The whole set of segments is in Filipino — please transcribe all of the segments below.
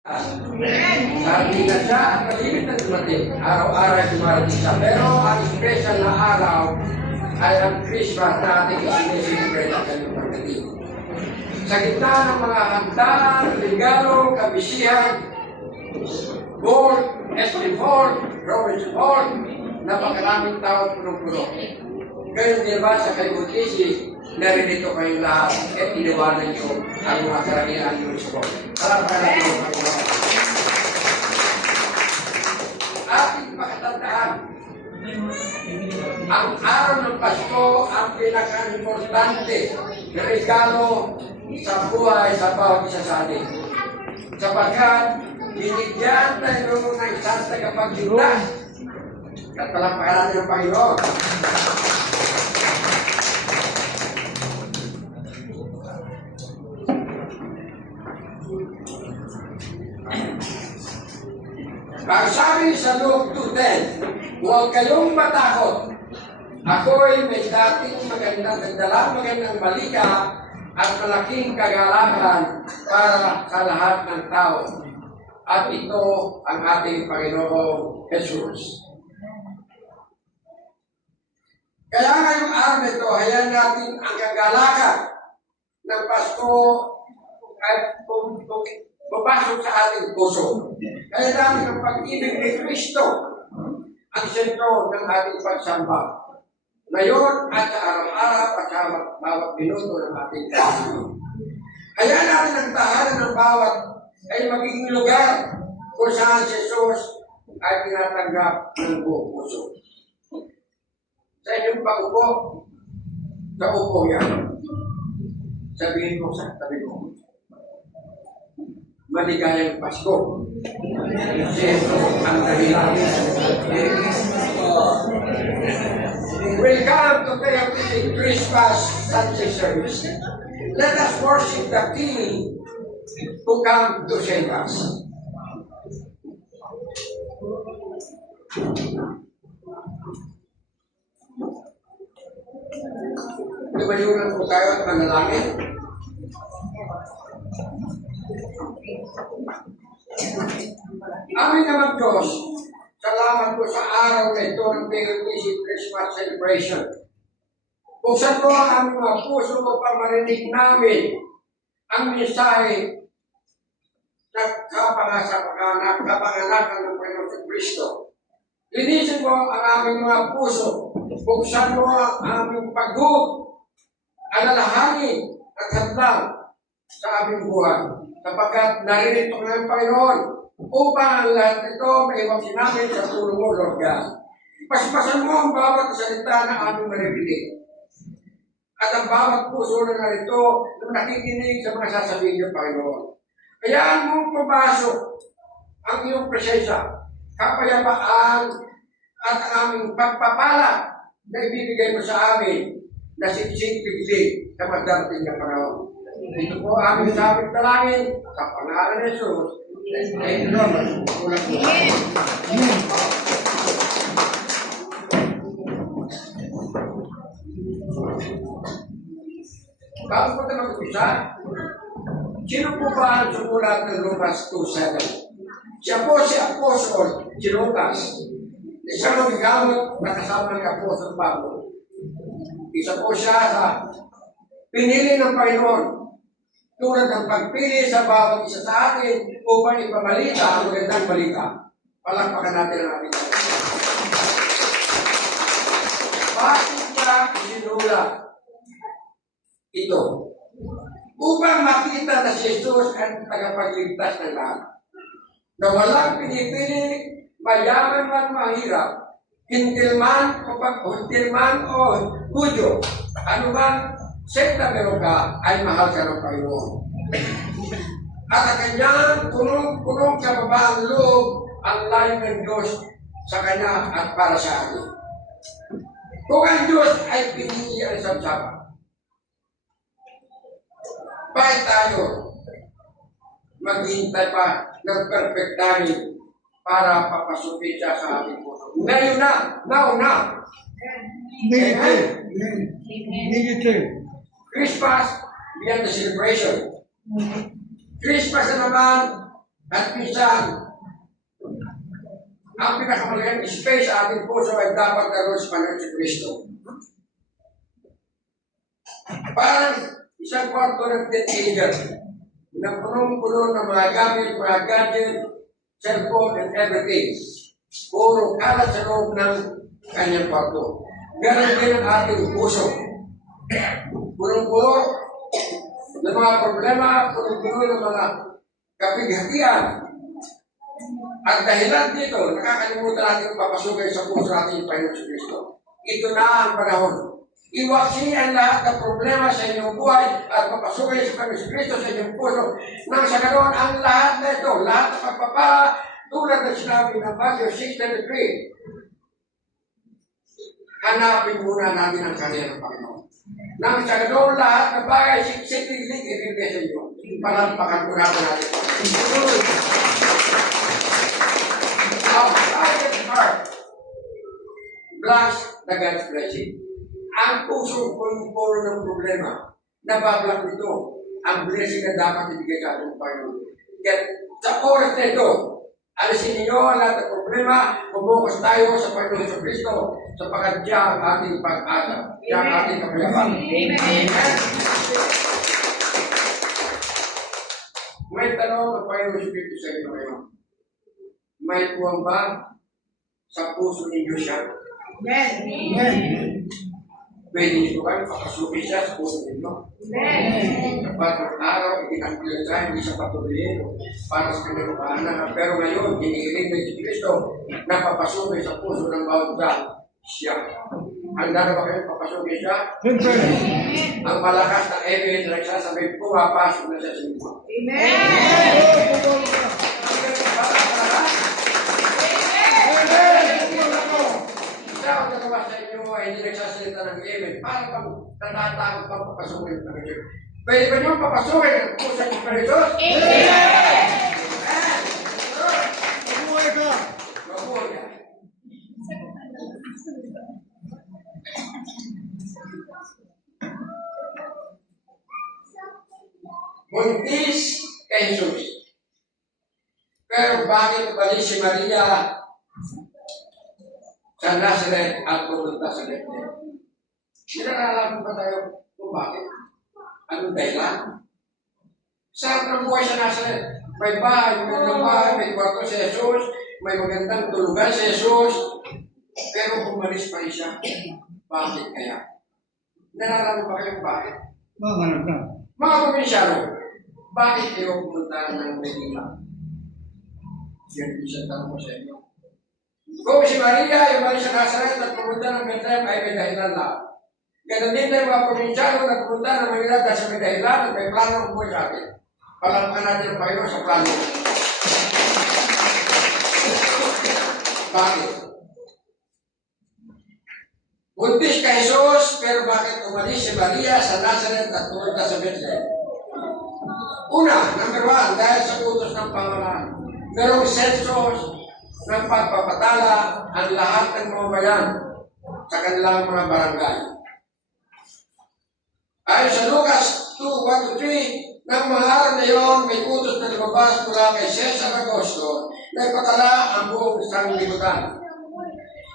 Sabi na siya, malimit na dumating. Araw-araw dumarating siya. Pero ang special na araw ay ang Christmas na ating isinisilibrate at kanyang pagdating. Sa gitna ng mga handaan, regalo, kabisihan, board, SP board, Robinson board, napakaraming tao puno-puno. Ngayon, di ba, sa Kaibutisi, narinito kayong lahat at iniwanan nyo ang mga karamihan ng Diyos ko. Salamat natin ang Panginoon. Ating pakatandaan, ang araw ng Pasko ang pinaka-importante na regalo sa buhay sa bawat isa sa atin. Sapagkat binigyan tayo ng isang tagapagligtas at palakpakan natin ng Panginoon. Ang sabi sa Luke 2:10, huwag kayong matakot. Ako'y may dating magandang balita at malaking kagalakan para sa lahat ng tao. At ito ang ating Panginoong Jesus. Kaya ngayong araw nito, hayaan natin ang kagalakan ng Pasko at papasok sa ating puso. Kaya namin ang pag-ibig ni Kristo ang sentro ng ating pagsamba. Ngayon at sa araw-araw at sa bawat minuto ng ating puso. Kaya natin ang tahanan ng bawat ay magiging lugar kung saan si Jesus ay tinatanggap ng buong puso. Sa inyong pag-upo, sa upo yan. Sabihin mo sa tabi mo, maligayang Pasko. Siyempre, ang dahilan. Welcome to Therapeutic Christmas Sunday Service. Let us worship the King who come to save us. Lumayunan po tayo at manalangin. Amin naman Diyos, salamat po sa araw na ito ng Therapeutic Christmas Celebration. Buksan po ang aming mga puso upang marinig namin ang mensahe sa kapanganakan ng Panginoon sa Kristo. Linisin mo ang aming mga puso. Buksan mo ang aming pag-hub, alalahanin at hadlang sa aming buhay. Sapagkat naririto ng Panginoon upang ang lahat ito maiwasin namin sa tulong mo, Lord God. Paspasan mo ang bawat salita na aming maririnig. At ang bawat puso na narito na nakikinig sa mga sasabihin ng Panginoon. Hayaan mong pumasok ang iyong presensya, kapayapaan at ang aming pagpapala na ibibigay mo sa amin na siksik-piksik sa magdarating na panahon. Ito po aming sabit talangin sa pangalan ni Jesus. Amen. Bago po ito mag-umpisa, sino po ba ang sumulat ng Lucas 2:7? Siya po si Apostol, si Lucas. Isang lumigamot na kasama ni Apostol Pablo. Isa po siya sa pinili ng Panginoon tulad ng pagpili sa bawat isa sa atin upang ipabalita ang magandang balita. Palakpakan natin ang ating bakit niya isinulat ito? Upang makita na si Jesus ang tagapagligtas ng lahat. Na walang pinipili, mayaman man mahirap, hintilman o Hudyo, anuman sekta meron ka, ay mahal ka ng Panginoon. At ang kanyang punong sa babaang loob ang layo ng Diyos sa kanya at para sa atin. Kung ang Diyos ay pinili ang samsama, bakit tayo maghihintay pa ng perfectahin para papasukin siya sa ating puso? Ngayon na! Now na! Amen! Christmas, we have the celebration. Christmas na naman At minsan, ang pinakamalaking space sa ating puso ay dapat karoon sa Panginoon si Kristo. Parang isang kwarto ng teenager na punong-puno ng mga gamit, mga gadget, cellphone, and everything. Puro kalat sa loob ng kanyang kwarto. Ganon din ang ating puso. Punong-puno ng mga problema, punong-puno ng mga kapighatian. Ang dahilan dito, nakakalimutan natin papasukin sa puso natin yung Panginoon si Kristo. Ito na ang panahon. Iwasin ang lahat ng problema sa inyong buhay at papasukin sa Panginoon si Kristo sa inyong puso. Nang sa ganoon, ang lahat na ito, lahat ng pagpapala, tulad ng sinabi ng Matthew 6:33, hanapin muna natin ang kanila ng Panginoon. Nang sa ganoon, lahat ng bagay, siksik-lik, ibigay sa inyo. Palampakan po natin. Our private heart bless the God's blessing. Ang puso puno ng problema, nabablak nito ang blessing na dapat ibigay sa ating Panginoon. Kaya sa oras na ito, alisin ninyo ang lahat ng problema, bubukas tayo sa Panginoon sa Kristo, sapagkat siya ang ating pag-asa, siya ang ating kapayapaan. Amen. May tanong ang Panginoon sa Kristo sa inyo ngayon. May puwang ba sa puso ninyo siya? Amen. Pwede nyo kayo pakasukin siya sa puso ninyo. Sapat ng araw, itinagpulan siya, hindi siya patuloyin para sa kanyang paanan. Pero ngayon, hinihiling ng si Kristo na papasukin sa puso ng bawat siya. Handa na ba kayo papasukin siya? Ang malakas na evidence na nagsasabi, pumapasok na siya sa inyo. Ang dalawa sa inyo ay hindi nagsasalita ng amen. Para pang natatakot pang papasukin ng Panginoon. Pwede ba nyo papasukin ang puso ng Panginoon? Amen! Mabuhay ka! Mabuhay ka! Buntis kay Jesus. Pero bakit balik si Maria sa Nazareth at pumunta sa Bethlehem? Sinaralaman ba tayo kung bakit? Anong dahilan? Sarap ng buhay sa Nazareth. May bahay, may kwarto si Jesus, may magandang tulugan si Jesus, pero umalis pa rin siya. Bakit kaya? Nalalaman ba kayong bakit? Mga provinsyano, bakit kayo pumunta ng Manila? Yan isang tanong ko sa inyo. Kung si Maria, yung malis sa Nazareth at pumunta ng Bethlehem ay may dahilan lang. Ganun din tayo mga provinsyano na pumunta ng Manila dahil sa may dahilan at may plano ang buhay sa atin. Palampakan natin ang Panginoon sa plano. Bakit? Buntis kay Jesus, pero bakit umalis si Maria sa Nazareth at pumunta sa Bethlehem? Una, number one, dahil sa utos ng Panginoon. Merong sensos ng pagpapatala ang lahat ng mga bayan sa kanilang mga barangay. Ayon sa Lucas 2:1-3, ng mga araw na iyon, may utos na lumabas mula kay Cesar Augusto na ipatala ang buong sanglibutan.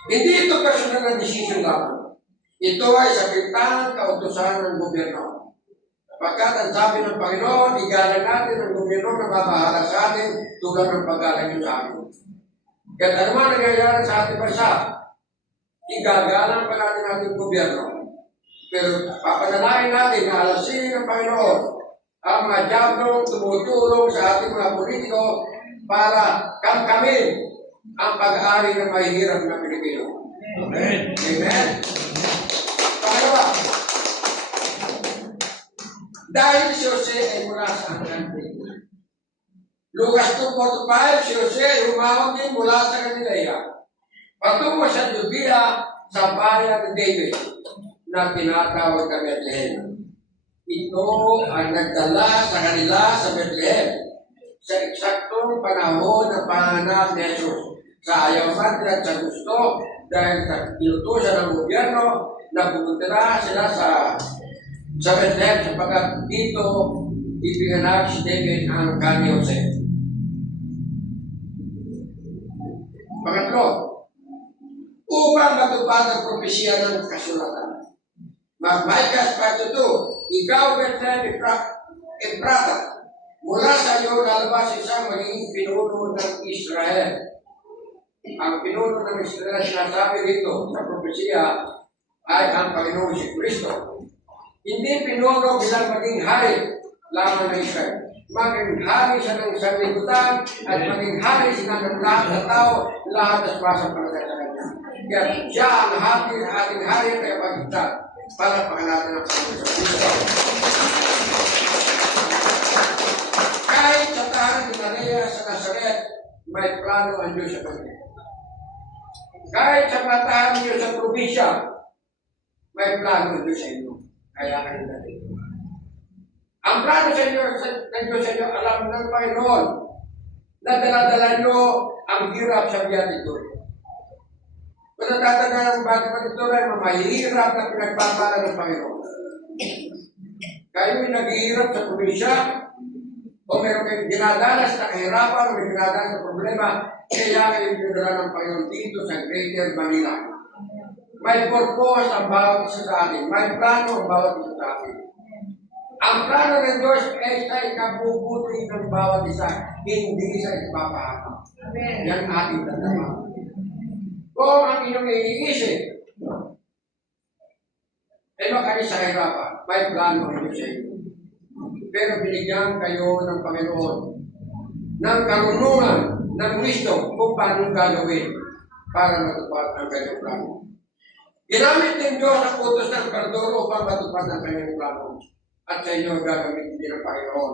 Hindi ito personal na desisyon lamang. Ito ay sakitang kautusan ng gobyerno. Pagkat ang sabi ng Panginoon, igalang natin ang gobyerno na mabahala sa atin tulad ng paggalang niyo sa atin. Kaya ano man nangyayari sa ating bansa, igagalang pa natin ating gobyerno. Pero papanalangin natin na alasin ng Panginoon ang mga diablong tumutulong sa ating mga politiko para kamkamin ang pag-aari ng mahihirap na Pilipino. Amen. Amen. Pangalawa, dahil si Jose ay mula sa country. Lucas 2:45, si Jose humawag din mula sa Galilea patungo sa Judea sa bayan ni David na tinatawag na Bethlehem. Ito ang nagdala sa kanila sa Bethlehem sa eksaktong panahon ng panganap ni Jesus. Sa ayaw man at sa gusto dahil sa inutusan ng gobyerno na pumunta sila sa Bethlehem sapagkat dito ipinanap si David ang kanyang Jose. Pangatlo, upang matupad ang propesya ng kasulatan. Micah 5:2, ikaw, Bethlehem Ephrata, mula sa iyo lalabas isang magiging pinuno ng Israel. Ang pinuno ng Israel sinasabi dito sa propesya ay ang Panginoong si Kristo. Hindi pinuno bilang maging hari lamang ng Israel. Maging hari siya ng sanlibutan at maging hari siya ng lahat ng tao, lahat na sumasampalataya sa kanya. Kaya siya ang ating hari at tagapagligtas. Palakpakan natin ang Panginoon sa Kristo. Kahit sa tahanan ni Maria sa Nazaret, may plano ang Diyos sa kanya. Kahit sa matahan niyo sa probinsya, may plano ang Diyos sa inyo. Kaya kayo natin. Ang plano sa inyo, ng Diyos sa inyo, alam ng Panginoon, na dala-dala nyo ang hirap sa biyan ito. Kung natatanda ng bata ito ay mahihirap na pinagpapala ng Panginoon. Kayo'y naghihirap sa probinsya, o meron kayong dinadanas na kahirapan, o may dinadanas na problema, kaya kayo dinadala ng Panginoon dito sa Greater Manila. May purpose ang bawat isa sa atin. May plano ang bawat isa sa atin. Ang plano ng Diyos ay sa ikabubuti ng bawat isa, hindi sa ipapahama. Yan ating tatama. Kung ang inyong iniisip, ay makalis sa kahirapan, may plano ang Diyos sa inyo. Pero binigyan kayo ng Panginoon ng karunungan, ng wisdom kung paano gagawin para matupad ang kanyang plano. Ginamit din Diyos ang utos ng Kardoro upang matupad ang kanyang plano. At sa inyo gagamitin din ng Panginoon,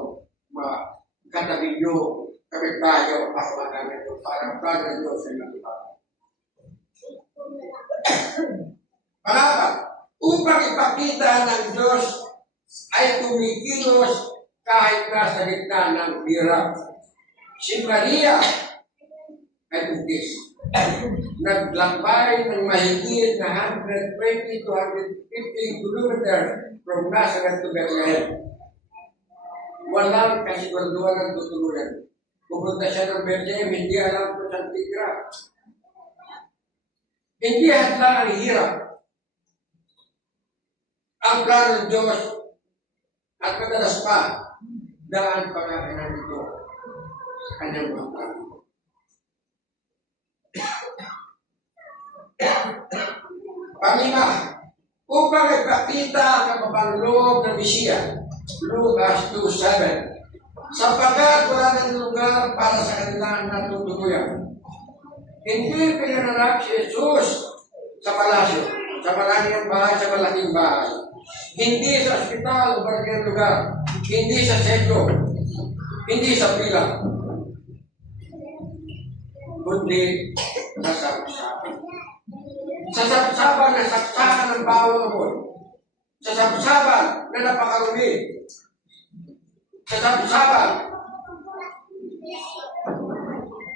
katabi nyo, kami tayo, para magamit ito, para ang plano ng Diyos ay matupad. Pangapat, upang ipakita ng Diyos ay tumikilos kahit nasa gitna ng hirap. Si Maria ay bugis. Naglakbay ng mahigit na 120 to 150 kilometers from Nazareth to Bethlehem. Walang kasiguraduhan ng tutuluyan. Pupunta siya ng Bethlehem, hindi alam kung saan titira. Hindi hadlang ang hirap. Ang plano ng Diyos at madalas pa, daan pa nga nito sa kanyang mga plano. Panglima, upang ipakita ang kapapanloob ng Mesiya, Lucas 2:7, sapagkat wala ng lugar para sa kanilang natutuluyan. Hindi pinanganak si Jesus sa palasyo, sa maraming bahay, sa malaking bahay. Hindi sa ospital o barangay lugar. Hindi sa sentro. Hindi sa pila. Kundi sa sapsapan. Sa sapsapan na saksakan ng bawang amoy. Sa sapsapan na napakarumi. Sa sapsapan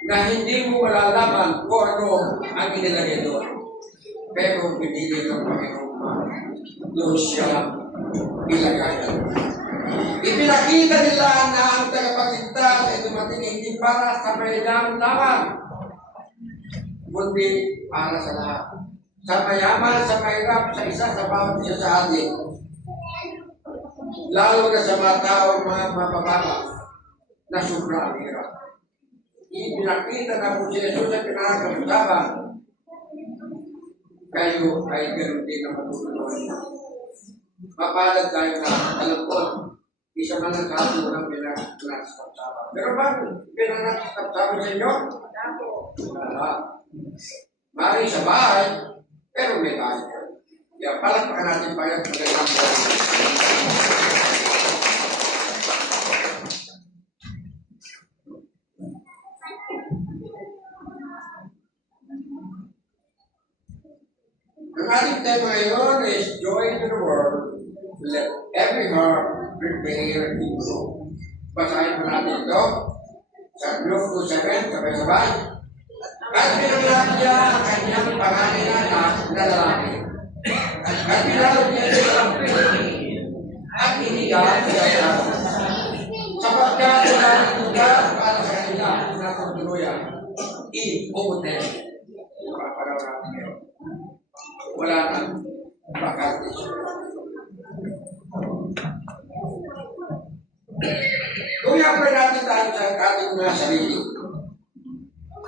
na hindi mo malalaman kung ano ang inilagay doon. Pero pinili ng Panginoon doon siya ilagay. Ipinakita nila na ang tagapagligtas ay dumating hindi para sa mayaman lamang, kundi para sa lahat. Sa mayaman, sa mahirap, sa isa, sa bawat isa sa atin. Lalo na sa mga tao, mga mabababa na sobrang hirap. Ipinakita na kung si Jesus ay pinakakasaban, kayo ay ganoon din na matutulungan. Mapalad tayo na alam ko, isa man ang kaso ng pinakasapsapan. Pero bakit pinakasapsapan sa inyo? Wala. Mari sa bahay, pero may tayo. Kaya palakpakan natin pa yan. Ang ating tema ngayon is joy to the world. Let every heart prepare in you. Basahin po natin ito sa Luke 2:7, sabay-sabay. At pinaglahat niya ang kanyang pangalan na lalaki. At pinalog niya siya ang pinaglahat. At inigaan siya sa sapagkat wala ng lugar para sa kanila na pagtuluyan. i-hotel. Mapaparaw natin ngayon. Wala nang bakante. Kung yapay natin tayo sa ating mga sarili,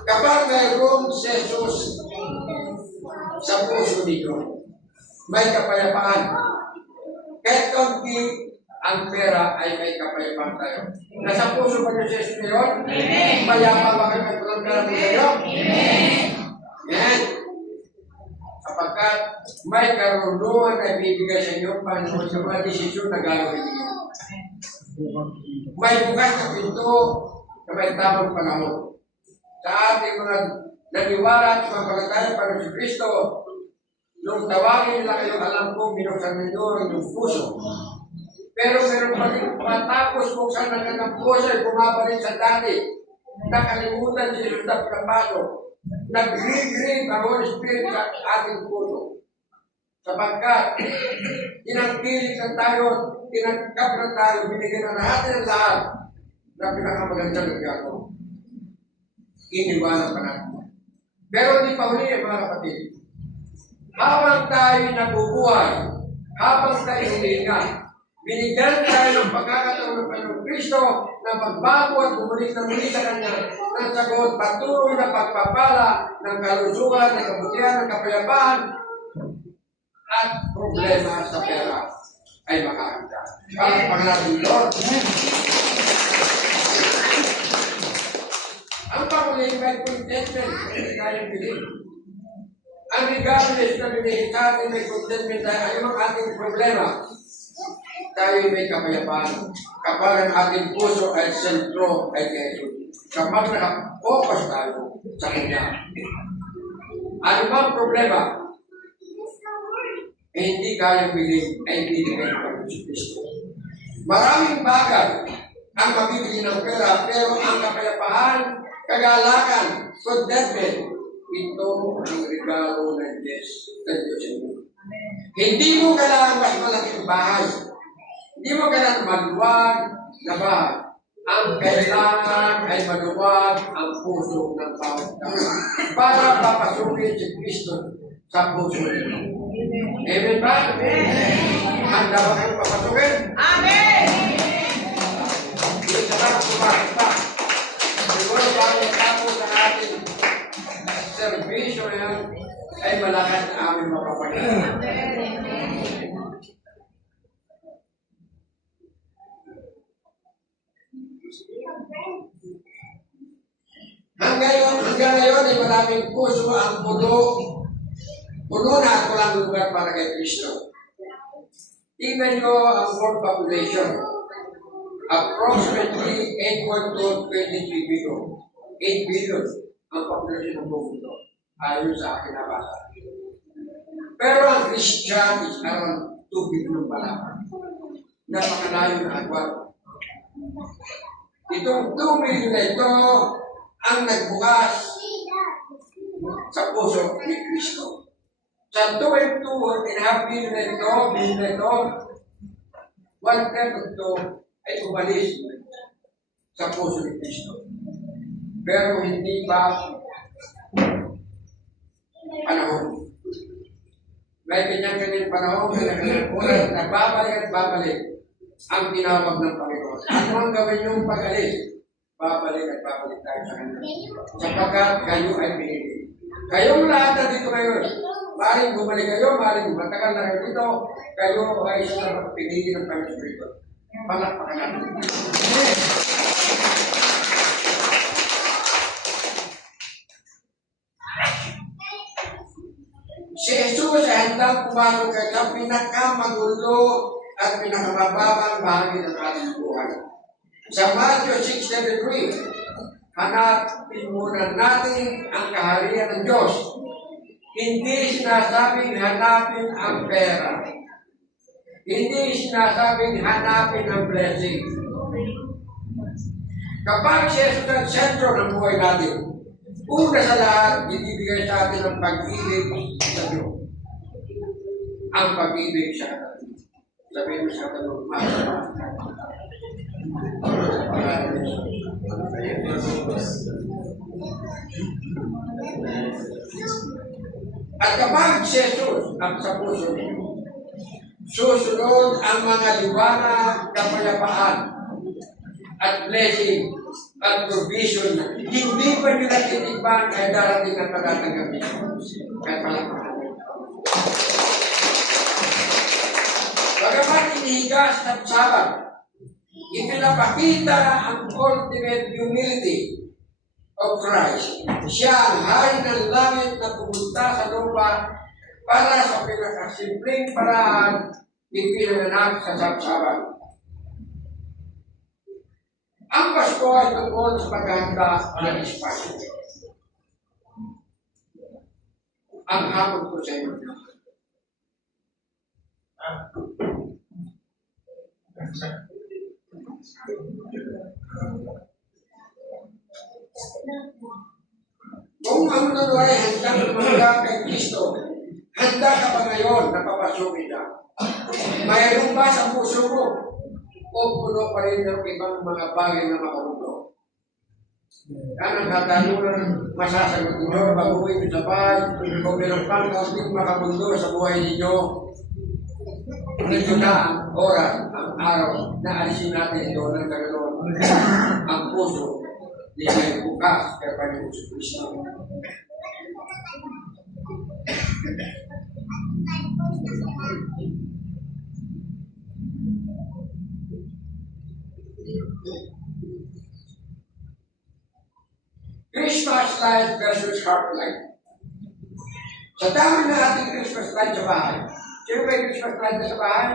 kapag mayroong si Jesus sa puso nito, may kapayapaan. Kahit kaunti ang pera ay may kapayapaan tayo. Nasa puso ba niyo si Jesus ngayon? Mayapa ba kayo ng pera kayo? Yan. Sapagkat may karunungan na ibibigay sa inyo Panginoon sa mga desisyon na gagawin niyo. May bukas na pinto na may tamang panahon. Sa ating mga naniwala at mga palataya para si Kristo, nung tawagin nila kayo, alam ko, binuksan ninyo ang inyong puso. Pero meron pa rin matapos buksan na ng puso ay bumabalik sa dati. Nakalimutan si Jesus na pinapasok. Nag-grieve ang Holy Spirit sa ating puso. Sapagkat, tinangkilik na tayo, tinangkap na tayo, binigyan na natin ang lahat na pinakamagandang regalo. Iniwanan pa natin. Pero hindi pa huli mga kapatid. Habang tayo nabubuhay, habang tayo huminga, binigyan tayo ng pagkakataon ng Panginoong Kristo na magbago at bumalik na muli sa Kanya ng sagot patuloy na pagpapala ng kalusugan, ng kabutihan, ng kapayapaan, at problema sa pera ay makakanta. Palakpakan natin Lord. Ang panguling may contentment ay kayang bilhin. Ang regardless na binigay sa atin may contentment ay ang ating problema. Tayo may kapayapaan. Kapag ang ating puso ay sentro ay Jesus. Kapag nakapokus tayo sa Kanya. Ano bang problema? Hindi kayang bilhin ay binigay ng Kristo. Maraming bagay ang mabibili ng pera, pero ang kapayapaan, kagalakan, contentment, ito ang regalo ng Diyos. Hindi mo kailangan mas malaking bahay. Hindi mo kailangan maluwag na bahay. Ang kailangan ay maluwag ang puso ng bawat tao para papasukin si Kristo sa puso nito. Amen ba? Handa ba kayong papasukin? Amen! Yung sarap sumakit pa. Siguro bago tapos ang ating servisyo na yan, ay malakas na aming mapapagod. Hanggang ngayon ay maraming puso ang puno na at walang lugar para kay Kristo. Tingnan nyo ang world population. Approximately 8.23 billion. 8 billion ang population ng mundo. Ayon sa akin na basa. Pero ang Christian is around 2 billion pala. Napakalayo na agwat. Itong 2 billion na ito ang nagbukas sa puso ni Kristo. Sa 2.5 billion na ito, 1/3 of ito ay umalis sa puso ni Kristo. Pero hindi pa panahon. May kanyang panahon na babalik at babalik ang tinawag ng Panginoon. Ano ang gawin yung pag-alis? Babalik at babalik tayo sa Kanya. Sapagkat kayo ay pinili. Kayong lahat na dito ngayon, maaaring bumalik kayo, maaaring matagal na kayo dito, kayo ay sa pinili ng Panginoon. Palakpakan natin. Si Jesus ay handang pumarong sa pinakamagulo at pinakamababang bahagi ng ating buhay. Sa Matthew 6:33, hanapin muna natin ang kaharian ng Diyos. Hindi sinasabing hanapin ang pera. Hindi sinasabing hanapin ang blessing. Kapag si Jesus ang sentro ng buhay natin, una sa lahat, ibibigay sa atin ang pag-ibig sa Diyos. Ang pag-ibig sa atin. Sabihin mo sa atin, At kapag si Jesus ang sa puso niyo, susunod ang mga liwanag, kapayapaan, at blessing, at provision na hindi pa nila titigman ay darating at matatanggap niyo. Kaya palakpakan. Bagamat inihigas ng sabat, ipinapakita ang ultimate humility of Christ. Siya ang hari ng langit na pumunta sa lupa para sa pinakasimpleng paraan ipinanganak sa sabsaban. Ang Pasko ay tungkol sa paghahanda ng espasyo. Ang hamon ko sa inyo. Kung ang mundo ay handang lumanggap kay Kristo, handa ka ba ngayon na papasukin na? Mayroon ba sa puso mo? O puno pa rin ng ibang mga bagay na makamundo? Yan ang katanungan masasagot ninyo, baguhin nyo sa bahay, kung meron pang kaunting makamundo sa buhay ninyo. Ito na ang oras, ang araw, na alisin natin ito ng kaganoon. Ang puso, di may bukas kay Panginoon sa Kristo. Christmas light versus heart light. Sa dami na ating Christmas light sa bahay, sino ba yung Christmas light na sa bahay?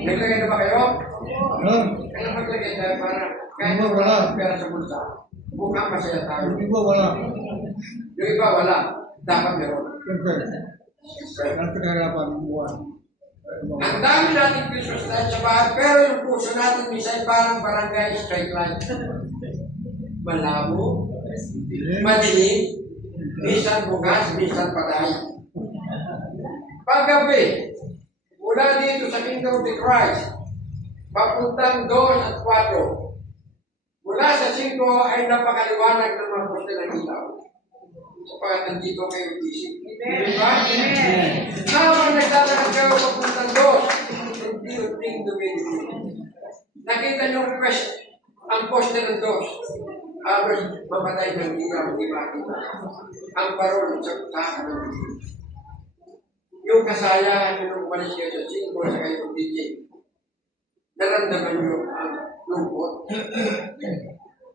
Naglagay na ba kayo? Kaya maglagay tayo para kahit na wala pera sa bulsa. Mukhang masaya tayo. Yung iba wala. Yung iba wala. Dapat meron. Siyempre. Ang pinahirapan ng buwan. Ang dami nating Christmas light sa bahay, pero yung puso natin minsan parang barangay street light. Malabo, madilim, minsan bugas, minsan patay. Paggabi, mula dito sa Kingdom of Christ, papuntang 2 at 4, mula sa 5 ay napakaliwanag ng mga poste ng ilaw. Sapagat nandito kayo isip. Diba? Habang naglalakad kayo papuntang 2, unti-unting dumidili. Nakita niyo request ang poste ng 2. Habang mamatay ng ilaw, di ba? Ang parol sa tahan ng ilaw. Yung kasayahan nyo nung umalis kayo sa 5 sa kayo DJ, naramdaman nyo ang lungkot.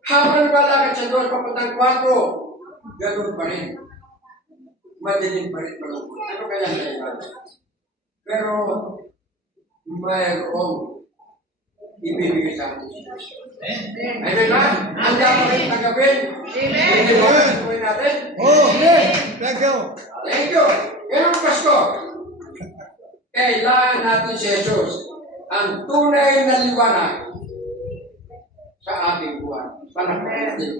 Habang malakad sa 2 papuntang 4, ganoon pa rin. Madilim pa rin malungkot. Ano kaya naiwan? Pero mayroong ibibigay sa atin. Amen ba? Handa pa rin tanggapin? Hindi ba rin natin? Thank you. Thank you. Ngayong Pasko, kailangan natin si Jesus ang tunay na liwanag sa ating buwan. Palakpakan natin.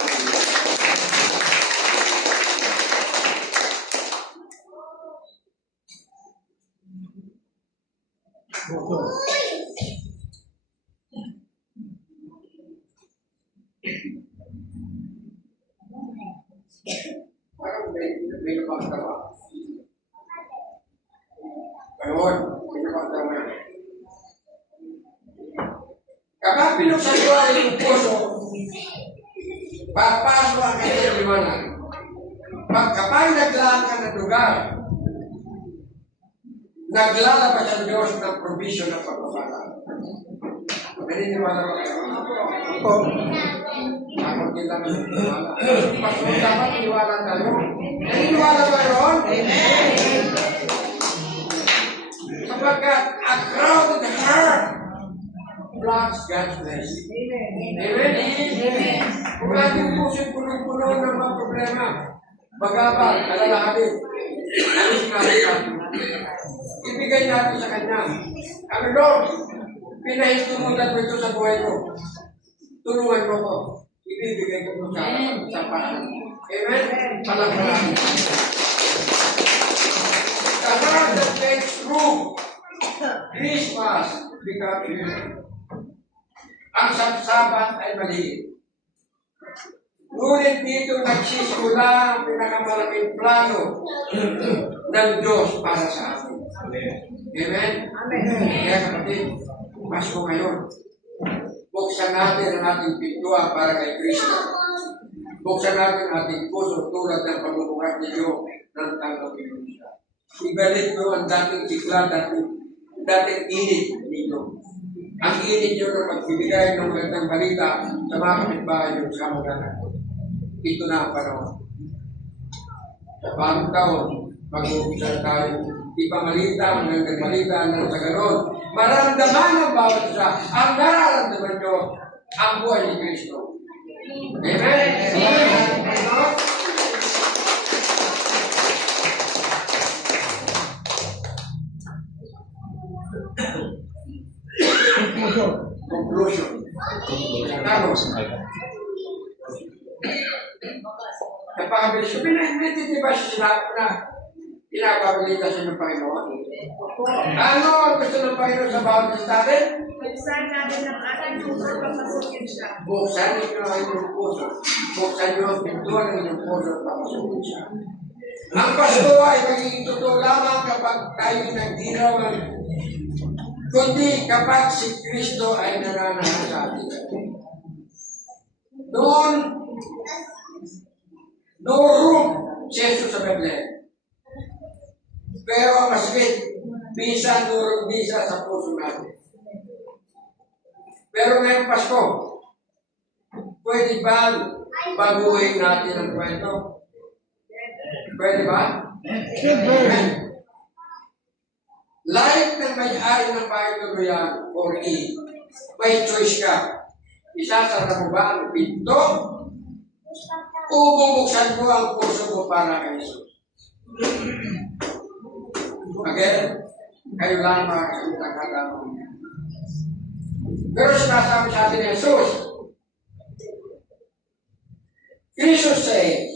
Parang may napakatawa. Ngayon, may napakatawa. Kapag pinuksan ko ang iyong puso, papasok ang kanyang liwanag. Kapag naglaan ka ng lugar, naglalabas ang Diyos ng provision ng pagpapala. Naniniwala ba kayo? Opo. Dapat kita naniniwala. Pastor, dapat niniwala tayo. Naniniwala ba yun? Amen. Sapagkat a crowded heart blocks God's blessing. Amen. Amen. Kung ating puso'y punong-puno ng mga problema, magabal, alalahanin, alis natin. Ibigay natin sa Kanya. Kami, Lord, pinahintulutan mo ito sa buhay ko. Tulungan mo ko. Ibibigay ko ito sa paraan. Amen? Palakpakan. The heart that takes room, Christmas becomes human. Ang sabsaban ay maliit. Ngunit dito nagsisimula ang pinakamalaking plano ng Diyos para sa atin. Amen? Kaya kapatid, Pasko ngayon. Buksan natin ang ating pintuan para kay Kristo. Buksan natin ang ating puso tulad ng pagbubukas ninyo ng tanggapin mo siya. Ibalik nyo ang dating sikla, dating init ninyo. Ang init nyo na pagbibigay ng magandang balita sa mga kapitbahay nyo sa mga anak. Ito na ang panahon. Sa bagong taon, mag-uumpisa tayo. Ipamalita ang magandang balita na sa ganon. Maramdaman ng bawat isa ang nararamdaman nyo ang buhay ni Kristo. Amen? Amen. Conclusion. Ano? Napakabilis. Hindi ba siya na pinapabilita siya ng Panginoon? Ano ang gusto ng Panginoon sa bawat isa natin? Buksan natin ang ating puso papasukin siya. Buksan niyo ang inyong puso. Buksan niyo ang pintuan ng inyong puso at papasukin siya. Ang Pasko ay magiging totoo lamang kapag tayo nagdirawan, kundi kapag si Kristo ay nananahan sa atin. Noon, no room si Jesus sa Bethlehem. Pero ang masakit, minsan no room din siya sa puso natin. Pero ngayong Pasko, pwede ba baguhin natin ang kwento? Pwede ba? Amen. Like ng may-ari ng bahay tuluyan or may choice ka. Isasara mo ba ang pinto? O bubuksan mo ang puso mo para kay Jesus? Again, kayo lang makakasita ka lamang. Pero sinasabi sa atin ni Jesus, Jesus said,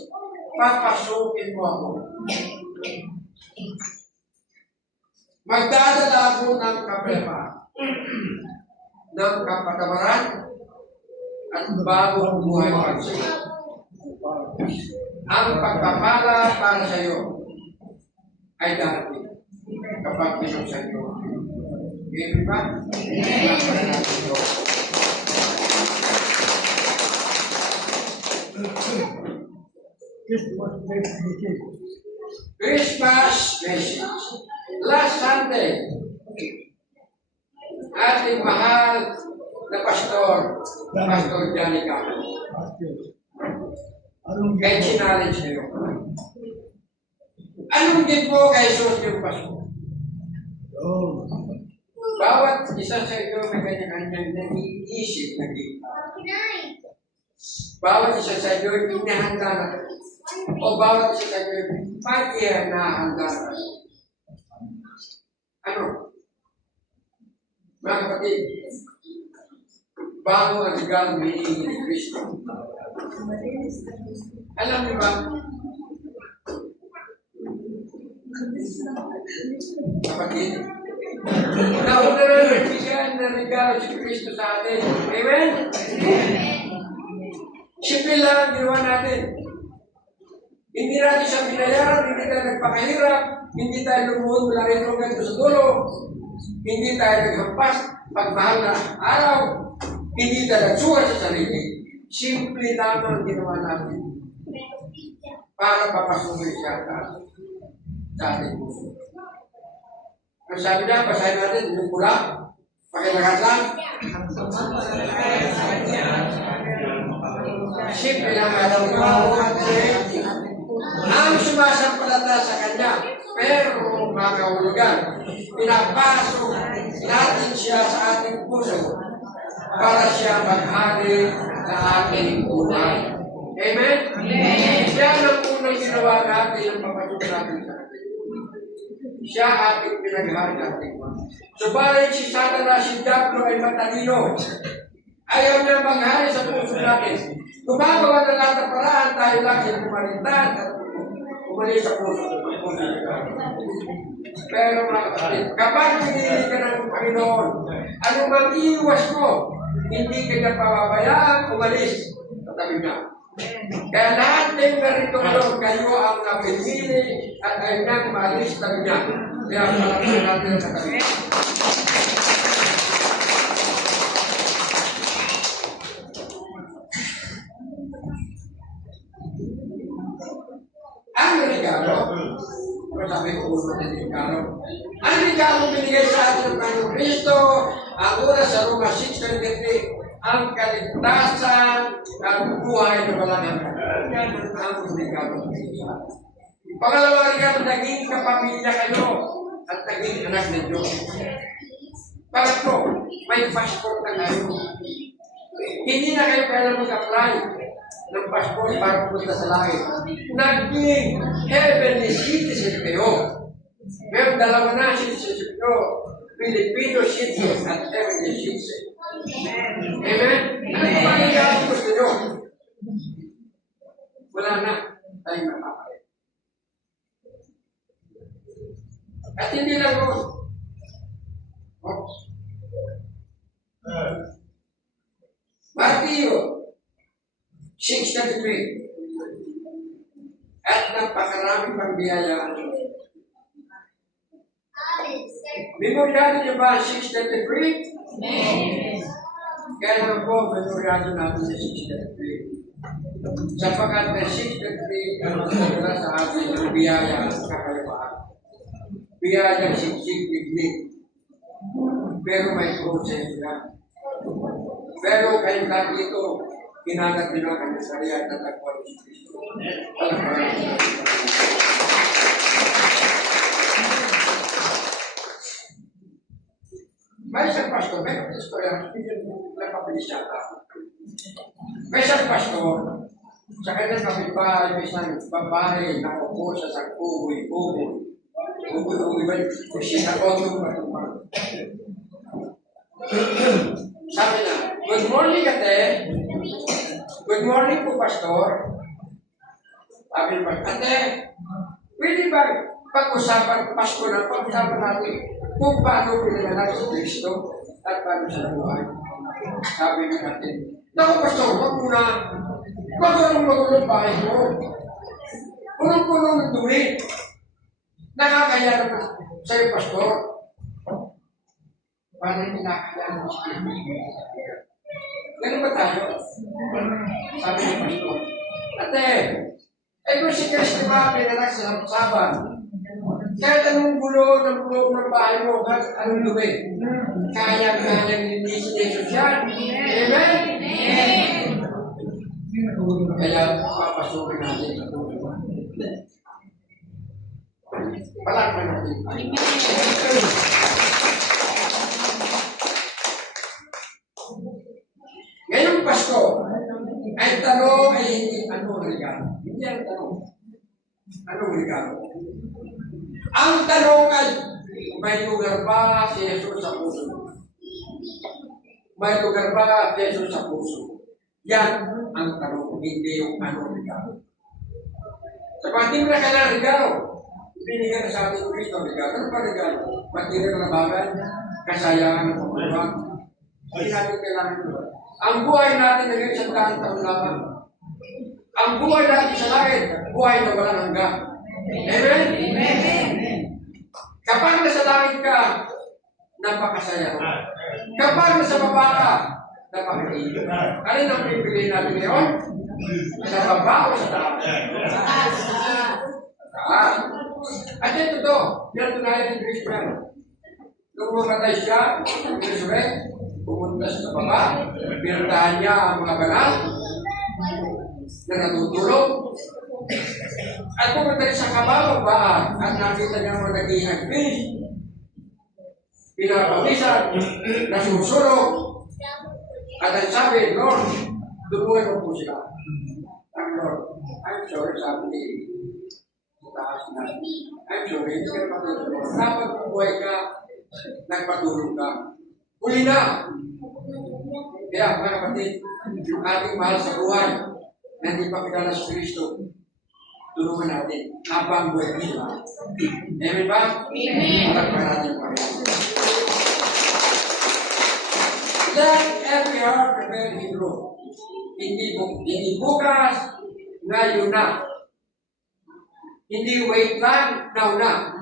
papasukin mo ako. Magdadala ako ng kapayapaan, ng kapatawaran, at bagong buhay para sa iyo. Ang pagpapala para sa iyo ay darating kapag binuksan iyo. Ngayon ba? Christmas message. Last Sunday, ating mahal na Pastor Johnny Campbell. Kaya challenge niyo. Anong din po kay Jesus yung Pasko? Bawat isa sa inyo may kanya-kanyang nag-iisip na dito. Bawat isa sa inyo inahanda na. O bawat isa sa inyo pag-ihanda na. Ano? Mga kapatid, bago ang regalo hinihingi ni Kristo. Alam niyo ba? Kapatid, nauna na nagbigyan ng regalo si Kristo sa atin. Amen? Simple lang ang ginawa natin. Hindi natin siya binayaran, hindi tayo nagpakahirap, hindi tayo lumuhod mula rito hanggang sa dulo, hindi tayo naghampas pagmahal na araw, hindi tayo nagsukat sa sarili. Simple lang ang ginawa natin para papasukin siya sa ating puso. Ang sabi niya, basahin natin yung pula, pakilagat lang. Simple lang alam ko ang sumasampalata sa Kanya, pero mga kahulugan, pinapasok natin siya sa ating puso para siya maghari sa ating buhay. Amen? Amen. Siya ang unang ginawa natin ang papasok natin sa atin. Siya ating pinaghari natin. Subalit si Satanas, si Diablo ay matalino. Ayaw niya maghari sa puso natin. Gumagawa ng lahat ng paraan, tayo lang siya kumalitan at umalis sa puso. Pero mga kapatid, kapag pinili ka ng Panginoon, anong mag-iwas mo, hindi ka niya pababayaan, umalis sa tabi niya. Kaya lahat ng narito ngayon, kayo ang napipili at ay nang maalis tabi niya. Kaya palakpakan natin sa tabi. Ang regalo, sabi ko ulo ng regalo. Ang regalo binigay sa atin ng Panginoong Kristo, ang una sa Roma 6:23, ang kaligtasan at buhay na walang hanggan. Yan ang regalo ng Kristo. Pangalawang regalo, naging kapamilya kayo at naging anak ng Diyos. Pangatlo, may passport na kayo. Hindi na kayo kailan mag-apply ng passport para pumunta sa langit. Naging heavenly citizen kayo. Ngayon, dalawa na citizenship ko. Filipino citizen at heavenly citizen. Amen? Ano yung pangyayaring gusto nyo? Wala na tayong napapalit. At hindi lang yun. Matthew 6:33. At napakarami pang biyaya ang Diyos. Memoryado niyo ba ang 6:33? Kaya naman po, memoryado natin sa 6:33. Sapagkat na 6:33 ang magdadala sa atin ng biyaya at kakayapaan. Biyaya siksik biglig. Pero may proses yan. Pero kayo lahat dito, kinanat nila ang kanyang sarili at natagpuan ni Kristo. May isang pastor, may istorya, nagpapabilis yata. May isang pastor, sa kanyang kapitbahay, may isang babae na upo sa sagpugoy, ugoy ba yung sinakotong matupang. Sabi na, good morning ate. Good morning po, pastor. Sabi naman, ate, pwede ba pag-usapan, Pasko na, pag-usapan natin kung paano pinanganak si Kristo at paano siya buhay. Sabi niya natin, naku, pastor, huwag muna, magulong bahay mo. Punong-punong ng dumi. Nakakaya naman sa'yo, pastor. Paano yung nakakaya naman si Kristo? Ganun ba tayo? Sabi niya, pastor, ate, kung si Kristo ba pinanganak sa Saban, kahit anong gulo ng loob ng bahay mo, kahit anong dumi, kaya-kaya nilinisin ni Jesus yan. Amen? Kaya papasukin natin sa tuloy. Palakpan natin. Ngayong Pasko, ay tanong ay hindi anong regalo. Hindi ang tanong. Anong regalo? Ang tanong ay, may lugar ba si Jesus sa puso? May lugar ba si Jesus sa puso? Yan ang tanong, hindi yung anong regalo. Sapat hindi mo na kailangan regalo. Binigyan na sa ating Kristo regalo. Ano ba regalo? Material na bagay, kasayangan ng pagkulang. Hindi natin kailangan ito. Ang buhay natin na ngayon sa taon lamang. Ang buhay natin sa langit, buhay na walang hanggan. Amen? Amen. Kapag nasa langit ka, napakasaya. Kapag nasa baba ka, napakahihirap. Alin ang pipiliin natin ngayon? Sa baba o sa taas? Taas. At ito to, yan tunayan ng Kristo. Nung mamatay siya, resurrect, pumunta sa baba, pinuntahan niya ang mga banal na natutulog. At pumunta rin sa kabababaan at nakita niya mga naging fish, pinapawisan, nasusurog, at ang sabi, Lord, tulungan mo po sila. Ang Lord, I'm sorry, sabi ni taas na. I'm sorry, hindi ka matutulog. Dapat buhay ka, nagpatulog ka. Huli na! Kaya, mga kapatid, yung ating mahal sa buhay, na hindi pa kilala sa Kristo, tulungan natin habang buhay nila. Amen ba? Amen. Palakpakan natin pa rin. Let every heart prepare Hebrew. Hindi bukas, ngayon na. Hindi wait lang, now na.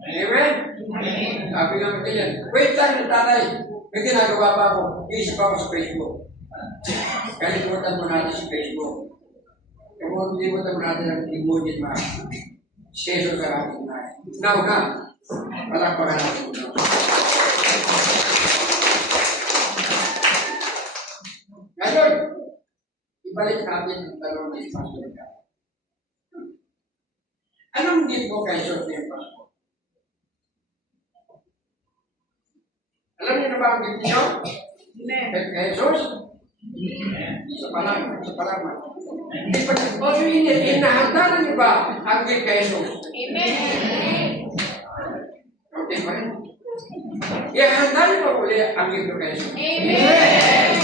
Amen? Sabi nga natin yan, wait lang ng tatay. May ginagawa pa ako, isip ako sa Facebook. Kalimutan mo natin sa Facebook. Kalimutan mo natin ang emoji mo. Schedule ka natin na. Now na. Palakpakan natin mo. Ngayon, ibalik natin ang tanong ni Pastor Carl. Anong need mo kay Jesus ni Pastor? Alam niyo na ba ang gift niyo? Kay Jesus? Isa pa lang. Also, inahanda na niyo ba ang gift kay Jesus? Amen. Okay ba rin? Ihanda niyo ba uli ang gift kay Jesus? Amen.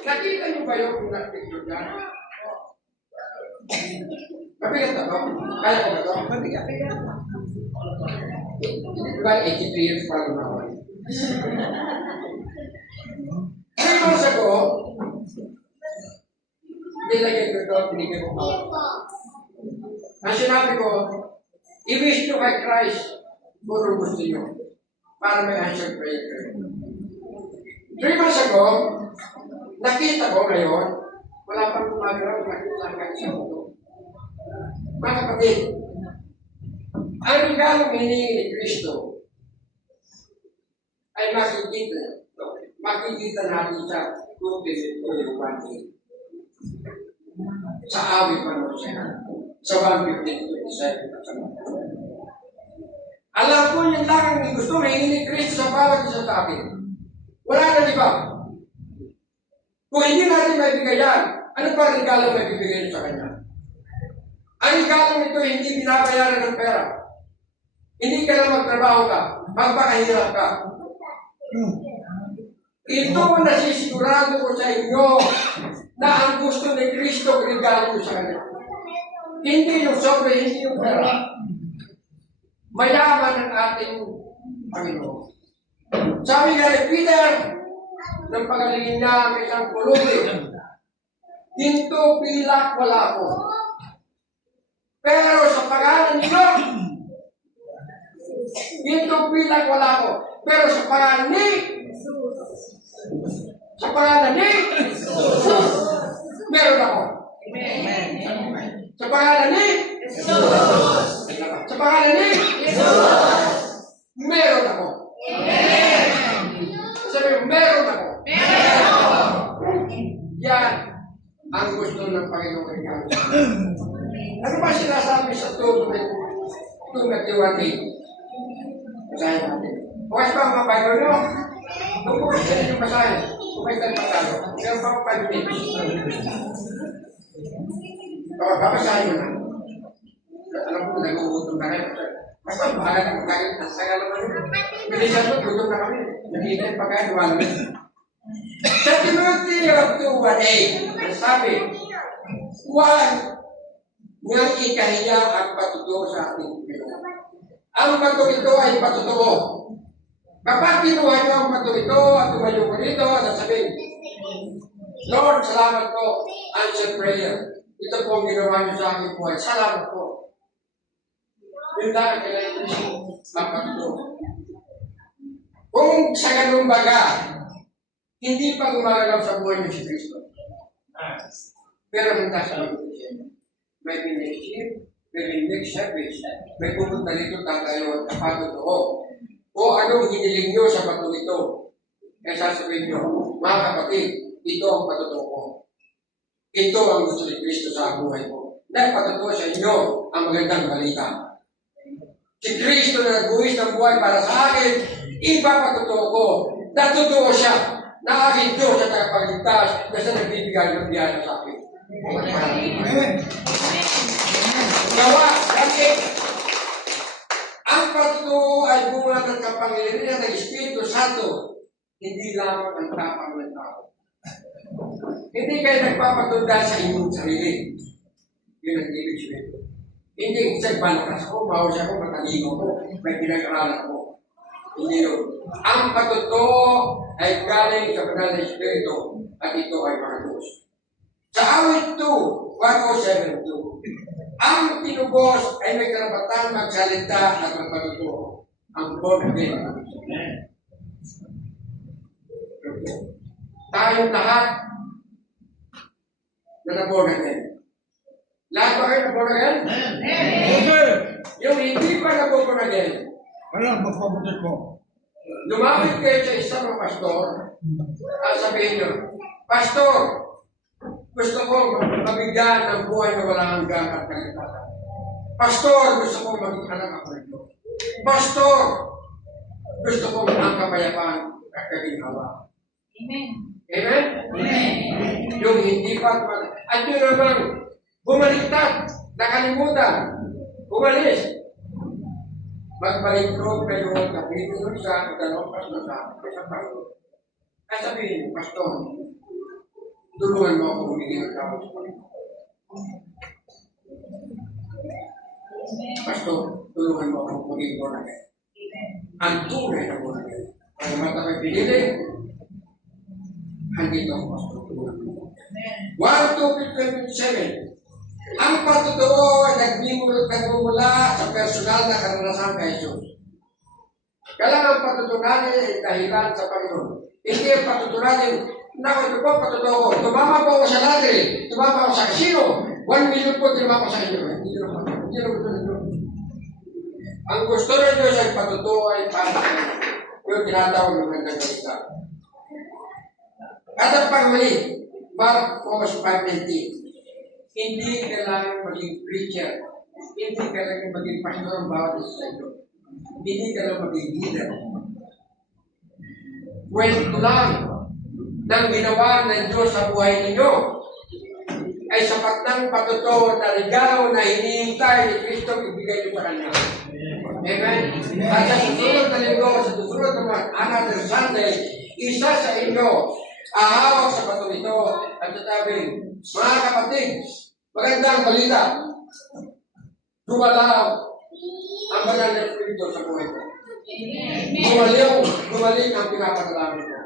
Nakita niyo ba yung picture dyan? Mabigat na ba? Kaya ko ba ito? Mabigat. Hindi ba 83 years pa lang ako? 3 months ago, nilagyan ko ito, binigyan ko ako. Ang sinabi ko, i-wish nyo kay Christ kung ano gusto nyo para may answer prayer kayo. 3 months ago, nakita ko ngayon, wala pang gumagalaw, nakita ka sa mundo. Mga kapatid, ang regalong hinihingi ni Kristo ay makikita natin sa 2 Timothy 1:8. Sa awit pa nun siya. Sa 1:15-27. Alam ko yun lang ang gusto hihingi ni Kristo sa bawat isa sa atin. Wala na di ba? Kung hindi natin maibigay yan, ano pa regalo may bibigay sa Kanya? Ang regalo nito hindi binabayaran ng pera. Hindi ka lang magtrabaho ka, magpakahirap ka. Ito nasisigurado ko sa inyo na ang gusto ni Kristo regalo sa Kanya. Hindi yung sobre, hindi yung pera. Mayaman ang ating Panginoon. Sabi nga ni Peter, ng pagalingin niya ang isang pulubi, hinto pilak wala ko. Pero sa pangalan niyo, hinto pilak wala ko. Pero sa pangalan ni Jesus, meron ako. Sa pangalan ni Jesus, sa pangalan ni Jesus, meron ako. Sabi, meron ako. Yan ang gusto ng Panginoon kay kami. Ano ba sinasabi sa 2 Timothy 1:8? Basahin natin. Bukas pa ang mga Bible nyo. Kung bukas ka rin yung basahin, bukas ka rin pagkalo. Meron pa ako 5 minutes. Babasahin mo na. Alam ko, nag-uutom na rin. Basta bahala na pagkain. Ang sagal naman yun. Bilisan mo, gutom na kami. Nakita yung pagkain, wala namin. Sa Timothy 2:1-8, sabi, huwag niyang ikahiya ang patutuo sa ating Panginoon. Ang patutuo ito ay patutuo. Kapag kinuha niyo ang patutuo ito at tumayo ko dito at sabihin, Lord, salamat po, answer prayer. Ito po ang ginawa niyo sa aking buhay. Salamat po. Yun lang ang kailangan niyo ang patutuo. Kung sa ganung baga, hindi pa gumagalaw sa buhay niyo si Kristo. Pero handa sa mga may next year, may next service, may pupunta dito tayo at kapatotoo. O anong hiniling nyo sa patong ito? Kaya sasabihin nyo, mga kapatid, ito ang patotoo ko. Ito ang gusto ni Kristo sa buhay ko. Dahil patotoo sa inyo ang magandang balita. Si Kristo na nagbuwis ng buhay para sa akin, iba patotoo ko. Natotoo siya na aking Diyos at tagapagligtas na siya nagbibigay ng biyaya sa akin. Amen. Gawa, kasi ang patutuo ay bunga ng kapangyarihan ng Espiritu Santo, hindi lamang ang tapang ng tao. Hindi kayo nagpapatunda sa inyong sarili. Yun ang ibig sabihin. Hindi isang malakas ko, mahus ako, matalino ko, may pinag-aralan ko. Hindi yun. Ang patutuo ay galing sa banal na Espiritu at ito ay mga Diyos. Sa awit 2, 107:2, ang tinubos ay may karapatan magsalita at magpatuturo. Ang born again. Tayong lahat na na-born again. Lahat ba kayo na-born again? Yung hindi pa na-born again, Wala, magpabutot mo. lumapit kayo sa isang mga pastor at sabihin nyo, Pastor, gusto ko mabigyan ng buhay na wala hanggan at kaligtasan. Pastor, gusto ko maging anak ako nito. Pastor, gusto ko ang kapayapaan at kaginhawa. Amen. Amen? Amen. Yung hindi pa, at yun naman, bumaliktad, nakalimutan, umalis. Magbalik ko kayo, sabihin nyo sa dalawang pastor sa pastor. At sabihin, Pastor, tulungan mo ako humigil ng tao sa Panginoon. Pastor, tulungan mo ako maging born again. Ang tunay na born again. Kaya mata kayo pinili, andito ang pastor, tulungan mo. 1:27. Ang patutuo ay nagmumula sa personal na karanasan kay Jesus. Kailangan patutunanin ay dahilan sa Panginoon. Hindi ang patutunanin, naku, ito po patutuo ko. Tumama po ako sa lottery, tumama ako sa casino, 1 million po tumama ako sa inyo. Hindi naman gusto nito. Ang gusto ng Diyos ay patutuo ay para sa inyo. Yung tinatawag ng magandang salita. At ang panghuli, Mark 4:5-19. Hindi kailangan maging preacher. Hindi kailangan maging pastor ang bawat isa sa inyo. Hindi kailangan maging leader. Kwento lang ng ginawa ng Diyos sa buhay ninyo ay sapat ng patutuo na regalo na hinihintay ni Kristo ibigay niyo sa Kanya. Amen? At sa susunod na linggo, sa susunod na mga another Sunday, isa sa inyo ahawak sa bato ito at sasabihin, mga kapatid, magandang balita. Dumalaw ang banal na Espiritu sa buhay ko. Gumaling ang pinapadalangin ko.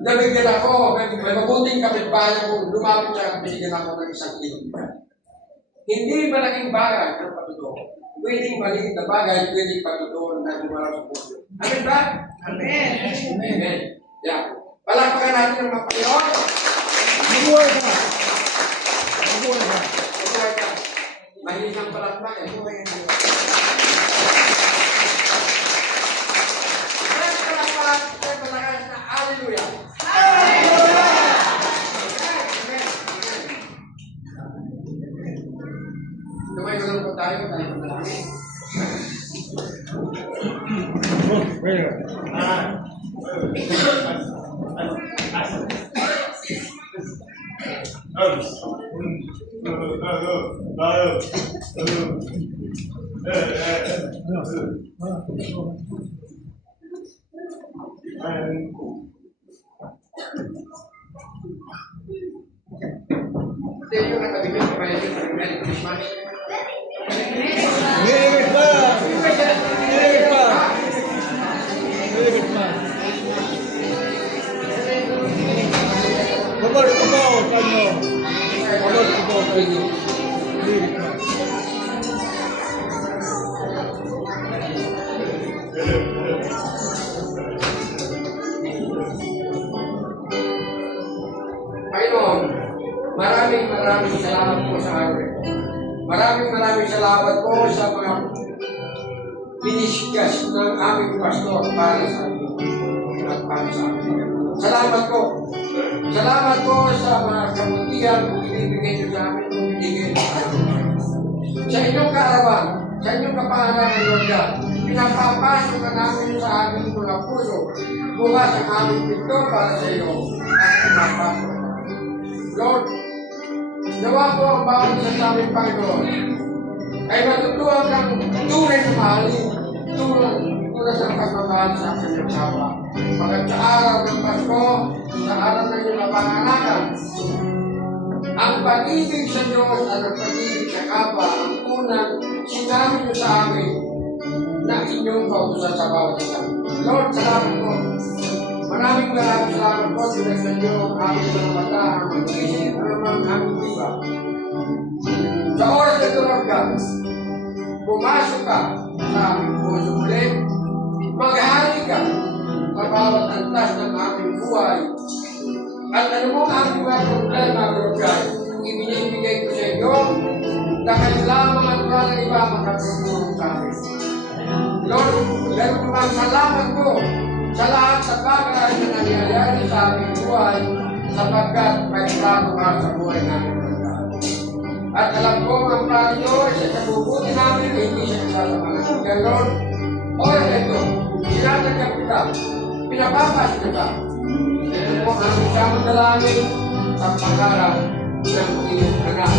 Nabigyan ako, may mabuting kapitbahay kung lumapit siya, binigyan ako ng isang kilo. Hindi malaking bagay ang patutuo. Pwedeng maliit na bagay, pwedeng patutuo na dumalaw sa puso. Amen ba? Amen. Amen. Yeah. Palakpakan natin ang mga Panginoon. Mabuhay ka! Mabuhay ka! Mabuhay ka. Mahinang palakpak eh. Mabuhay ka. Let's palakpak. Let's palakpak na hallelujah. Tumayo lang po tayo manalangin. Hindi nyo nakabigay sa bayan yung Merry Christmas. Merry Christmas! Merry Christmas! Merry Christmas! Kabar ko ba sa inyo? Kabar ko ba sa inyo? Merry Christmas! Panginoon, maraming salamat po sa akin. Maraming salamat po sa mga biniskas ng aming pastor para sa amin at para sa amin. Salamat po. Salamat po sa mga kabutihan kung binibigay niyo sa amin, kung binibigay niyo sa amin. Sa inyong kaarawan, sa inyong kapahanaran, Lord God, pinapapasok na namin sa aming mga puso, bukas ang aming pinto para sa iyo at pinapasok. Lord, nawa po ang bawat isa sa aming Panginoon ay matutuwa kang tunay na mahalin, tulad ng pagmamahal sa aking nagsawa. Pagkat sa araw ng Pasko, sa araw ng iyong kapanganakan, ang pag-ibig sa Diyos at ang pag-ibig sa kapwa, ang unang sinabi niyo sa amin, na inyong kautusan sa bawat isa. Lord, salamat po. Maraming salamat po sa inyo ang aming mga mata, ang mag-isip, ang aming diba. Sa oras na ito, Lord God, pumasok ka sa aming puso ulit, maghari ka sa bawat antas ng aming buhay. At ano mo ang aming mga problema, Lord God, ibinibigay ko sa inyo, dahil lamang at walang iba makatulong sa amin. Lord, ganun po ang salamat ko sa lahat sa bagay na nangyayari sa aming buhay sapagkat may plano ka sa buhay namin. At alam ko ang plano nyo ay sa kabubuti namin, hindi siya kasasama. Kaya Lord, oras ito, sinatagap kita, pinapapas kita. Ito po ang aming samang dalangin sa pangarap ng iyong anak.